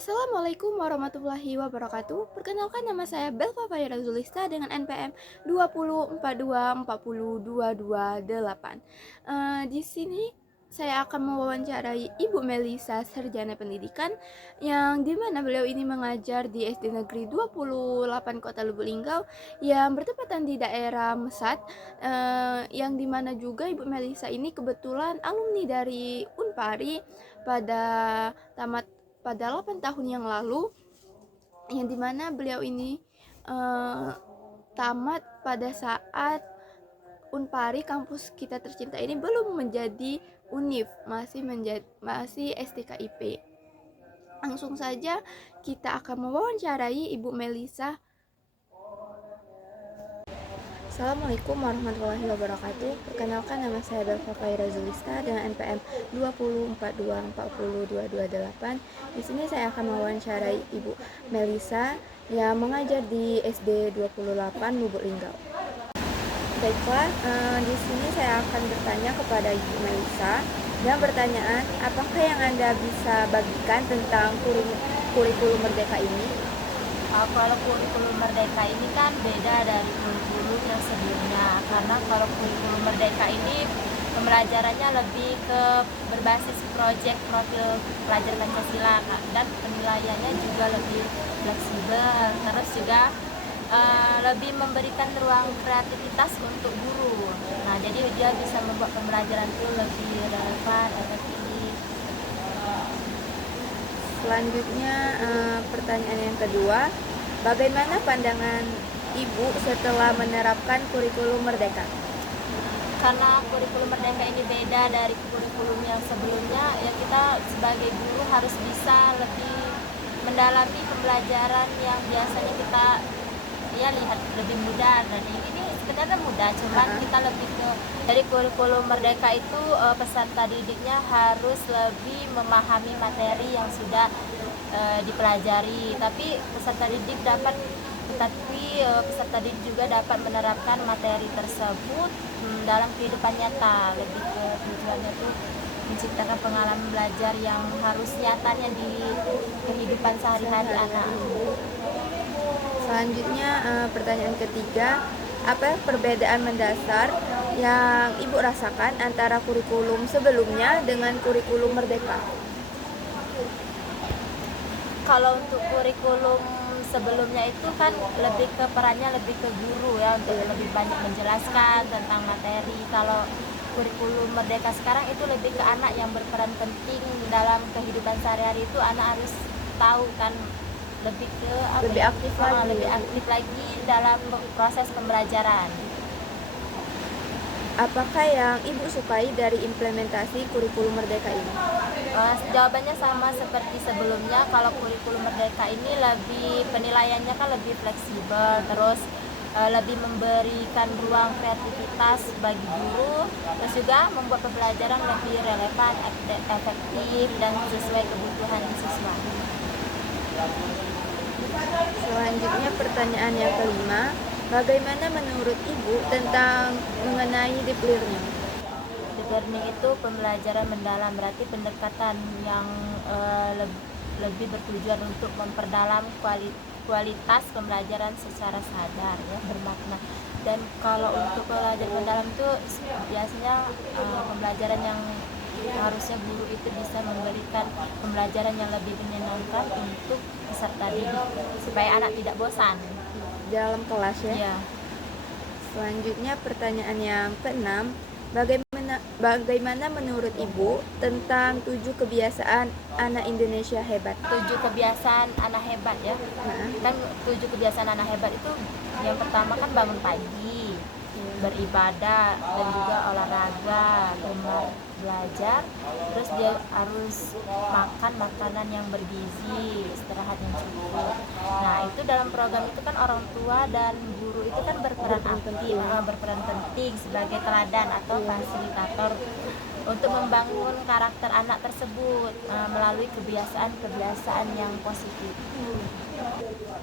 Assalamualaikum warahmatullahi wabarakatuh. Perkenalkan, nama saya Belva Fayra Zulista dengan NPM 2042402228. Di sini saya akan mewawancarai Ibu Melisa, sarjana pendidikan, yang dimana beliau ini mengajar di SD Negeri 28 Kota Lubuk Linggau yang bertepatan di daerah Mesat, yang dimana juga Ibu Melisa ini kebetulan alumni dari Unpari pada tamat pada 8 tahun yang lalu, yang dimana beliau ini tamat pada saat Unpari kampus kita tercinta ini belum menjadi UNIF, masih STKIP. Langsung saja kita akan mewawancarai Ibu Melisa. Assalamualaikum warahmatullahi wabarakatuh. Perkenalkan, nama saya Belva Fayra Zulista dengan NPM 2042402228. Di sini saya akan mewawancarai Ibu Melisa yang mengajar di SD 28 Lubuk Linggau. Baiklah, di sini saya akan bertanya kepada Ibu Melisa dan pertanyaan, apakah yang Anda bisa bagikan tentang kurikulum Merdeka ini? Kalau kurikulum Merdeka ini kan beda dari kurikulum yang sebelumnya, karena kalau kurikulum Merdeka ini pembelajarannya lebih ke berbasis proyek profil pelajar Pancasila, dan penilaiannya juga lebih fleksibel, terus juga lebih memberikan ruang kreativitas untuk guru. Nah, jadi dia bisa membuat pembelajaran itu lebih relevan, efektif. Selanjutnya, pertanyaan yang kedua, bagaimana pandangan Ibu setelah menerapkan kurikulum Merdeka? Karena kurikulum Merdeka ini beda dari kurikulum yang sebelumnya, ya kita sebagai guru harus bisa lebih mendalami pembelajaran yang biasanya kita lihat lebih mudah. Dan ini sebenarnya mudah, cuman kita lebih ke dari kurikulum Merdeka itu peserta didiknya harus lebih memahami materi yang sudah dipelajari, tapi peserta didik juga dapat menerapkan materi tersebut dalam kehidupan nyata. Lebih ke tujuannya tuh menciptakan pengalaman belajar yang harus nyatanya di kehidupan sehari-hari anak. Selanjutnya, pertanyaan ketiga, apa perbedaan mendasar yang Ibu rasakan antara kurikulum sebelumnya dengan kurikulum Merdeka? Kalau untuk kurikulum sebelumnya itu kan lebih ke perannya lebih ke guru ya, untuk lebih banyak menjelaskan tentang materi. Kalau kurikulum Merdeka sekarang itu lebih ke anak yang berperan penting dalam kehidupan sehari-hari. Itu anak harus tahu kan, lebih ke Lebih aktif lagi. lebih aktif lagi dalam proses pembelajaran. Apakah yang Ibu sukai dari implementasi kurikulum Merdeka ini? Jawabannya sama seperti sebelumnya. Kalau kurikulum Merdeka ini lebih penilaiannya kan lebih fleksibel, terus lebih memberikan ruang kreativitas bagi guru, terus juga membuat pembelajaran lebih relevan, efektif, dan sesuai kebutuhan siswa. Selanjutnya, pertanyaan yang kelima, bagaimana menurut Ibu tentang mengenai deep learning? Deep learning itu pembelajaran mendalam, berarti pendekatan yang lebih bertujuan untuk memperdalam kualitas pembelajaran secara sadar, ya, bermakna. Dan kalau untuk pembelajaran mendalam itu biasanya pembelajaran yang harusnya guru itu bisa memberikan pembelajaran yang lebih menyenangkan untuk peserta didik supaya anak tidak bosan Dalam kelas ya? ya. Selanjutnya, pertanyaan yang keenam, bagaimana menurut Ibu tentang 7 kebiasaan anak Indonesia hebat? 7 kebiasaan anak hebat ya. Kan 7 kebiasaan anak hebat itu yang pertama kan bangun pagi, beribadah, dan juga olahraga, gemar belajar, terus dia harus makan makanan yang bergizi, istirahat yang cukup. Nah, itu dalam program itu kan orang tua dan guru itu kan berperan penting sebagai teladan atau fasilitator untuk membangun karakter anak tersebut melalui kebiasaan-kebiasaan yang positif.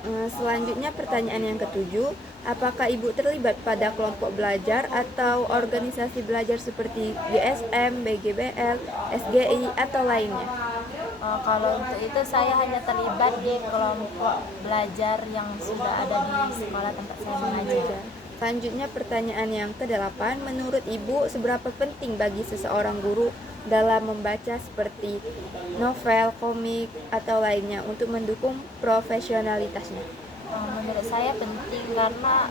Selanjutnya, pertanyaan yang ketujuh, apakah Ibu terlibat pada kelompok belajar atau organisasi belajar seperti GSM, BGBL, SGI, atau lainnya? Kalau untuk itu saya hanya terlibat di kelompok belajar yang sudah ada di sekolah tempat saya mengajar. Selanjutnya pertanyaan yang ke-8, menurut Ibu seberapa penting bagi seseorang guru dalam membaca seperti novel, komik, atau lainnya untuk mendukung profesionalitasnya? Menurut saya penting karena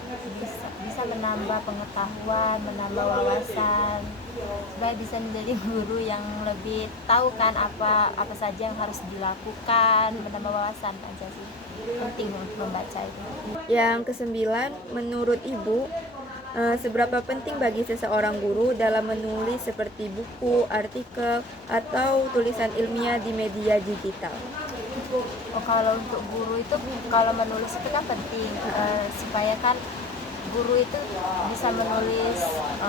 bisa menambah pengetahuan, menambah wawasan, supaya bisa menjadi guru yang lebih tahu kan apa saja yang harus dilakukan, menambah wawasan aja sih. Penting untuk membaca itu. Yang ke-9, menurut Ibu, seberapa penting bagi seseorang guru dalam menulis seperti buku, artikel, atau tulisan ilmiah di media digital? Kalau untuk guru itu, kalau menulis itu kan penting, supaya kan guru itu bisa menulis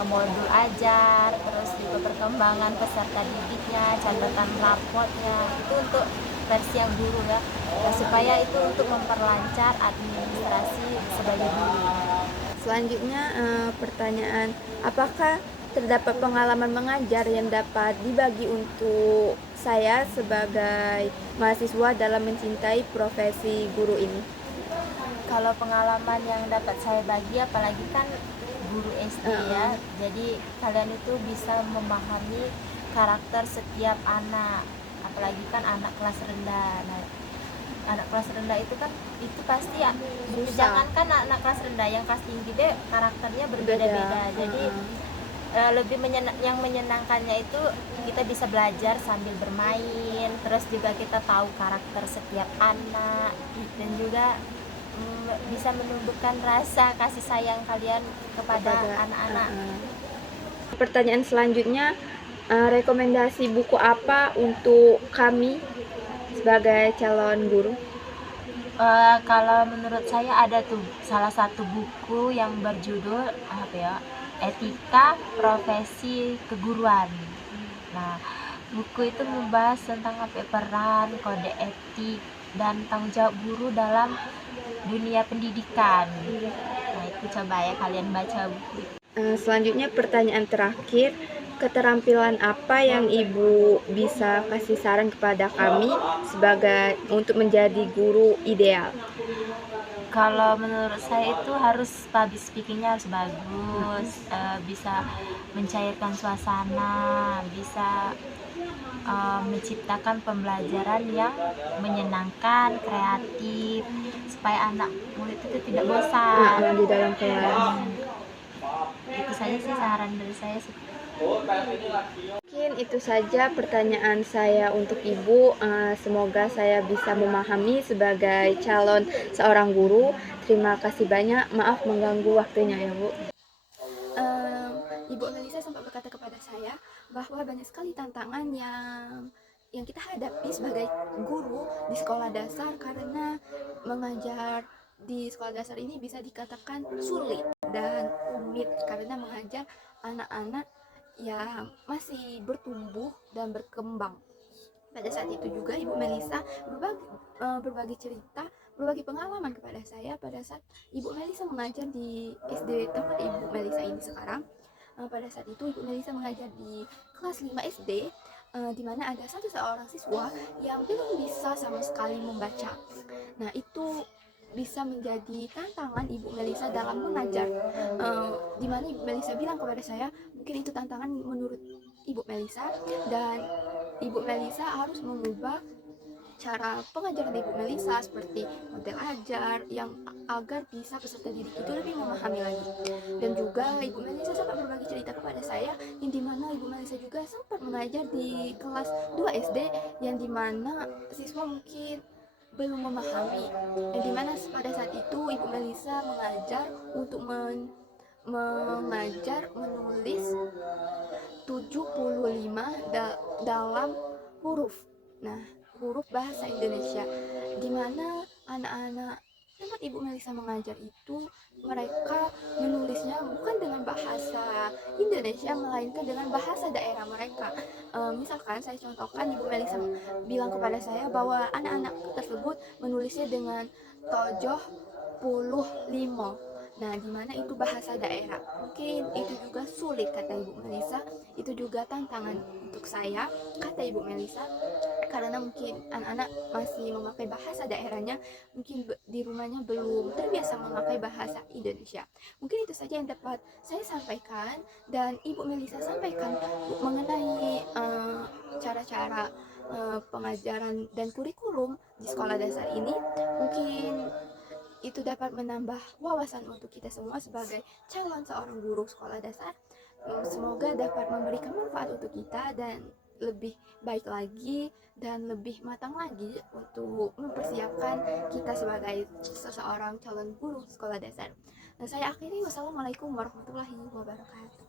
modul ajar, terus juga perkembangan peserta didiknya, catatan raportnya, itu untuk versi yang guru ya. Nah, supaya itu untuk memperlancar administrasi sebagai guru. Selanjutnya pertanyaan, apakah terdapat pengalaman mengajar yang dapat dibagi untuk saya sebagai mahasiswa dalam mencintai profesi guru ini? Kalau pengalaman yang dapat saya bagi, apalagi kan guru SD ya, jadi kalian itu bisa memahami karakter setiap anak, apalagi kan anak kelas rendah. Nah, anak kelas rendah itu kan itu pasti ya, jangankan anak kelas rendah, yang kelas tinggi deh karakternya berbeda-beda. Jadi lebih yang menyenangkannya itu kita bisa belajar sambil bermain, terus juga kita tahu karakter setiap anak, dan juga bisa menumbuhkan rasa kasih sayang kalian kepada anak-anak. Pertanyaan selanjutnya, rekomendasi buku apa untuk kami sebagai calon guru? Kalau menurut saya ada tuh salah satu buku yang berjudul apa ya, Etika Profesi Keguruan. Nah, buku itu membahas tentang apa ya, peran, kode etik, dan tanggung jawab guru dalam dunia pendidikan. Nah, itu coba ya kalian baca buku. Selanjutnya pertanyaan terakhir, keterampilan apa yang Ibu bisa kasih saran kepada kami sebagai untuk menjadi guru ideal? Kalau menurut saya itu harus public speakingnya harus bagus, bisa mencairkan suasana, bisa menciptakan pembelajaran yang menyenangkan, kreatif, supaya anak murid itu tidak bosan di dalam kelas. Itu saja sih saran dari saya sih. Mungkin itu saja pertanyaan saya untuk Ibu. Semoga saya bisa memahami sebagai calon seorang guru. Terima kasih banyak. Maaf mengganggu waktunya ya Bu. Ibu Melisa sempat berkata kepada saya bahwa banyak sekali tantangan yang kita hadapi sebagai guru di sekolah dasar, karena mengajar di sekolah dasar ini bisa dikatakan sulit dan rumit karena mengajar anak-anak yang masih bertumbuh dan berkembang. Pada saat itu juga Ibu Melisa berbagi cerita, berbagi pengalaman kepada saya pada saat Ibu Melisa mengajar di SD tempat Ibu Melisa ini sekarang. Pada saat itu Ibu Melisa mengajar di kelas 5 SD, di mana ada seorang siswa yang belum bisa sama sekali membaca. Nah, itu bisa menjadi tantangan Ibu Melisa dalam mengajar, di mana Ibu Melisa bilang kepada saya, mungkin itu tantangan menurut Ibu Melisa, dan Ibu Melisa harus mengubah cara pengajaran Ibu Melisa seperti model ajar yang agar bisa peserta didik itu lebih memahami lagi. Dan juga Ibu Melisa sempat berbagi cerita kepada saya yang dimana Ibu Melisa juga sempat mengajar di kelas 2 SD, yang dimana siswa mungkin belum memahami, yang dimana pada saat itu Ibu Melisa mengajar untuk mengajar menulis 75 dalam huruf. Nah, huruf bahasa Indonesia, di mana anak-anak tempat Ibu Melisa mengajar itu mereka menulisnya bukan dengan bahasa Indonesia melainkan dengan bahasa daerah mereka. Misalkan saya contohkan, Ibu Melisa bilang kepada saya bahwa anak-anak tersebut menulisnya dengan tojoh puluh limo. Nah, dimana itu bahasa daerah. Mungkin itu juga sulit, kata Ibu Melisa. Itu juga tantangan untuk saya, kata Ibu Melisa. karena mungkin anak-anak masih memakai bahasa daerahnya, mungkin di rumahnya belum terbiasa memakai bahasa Indonesia. Mungkin itu saja yang dapat saya sampaikan dan Ibu Melisa sampaikan mengenai cara-cara pengajaran dan kurikulum di sekolah dasar ini. Mungkin itu dapat menambah wawasan untuk kita semua sebagai calon seorang guru sekolah dasar. Semoga dapat memberikan manfaat untuk kita dan lebih baik lagi dan lebih matang lagi untuk mempersiapkan kita sebagai seseorang calon guru sekolah dasar. Dan saya akhiri, wassalamualaikum warahmatullahi wabarakatuh.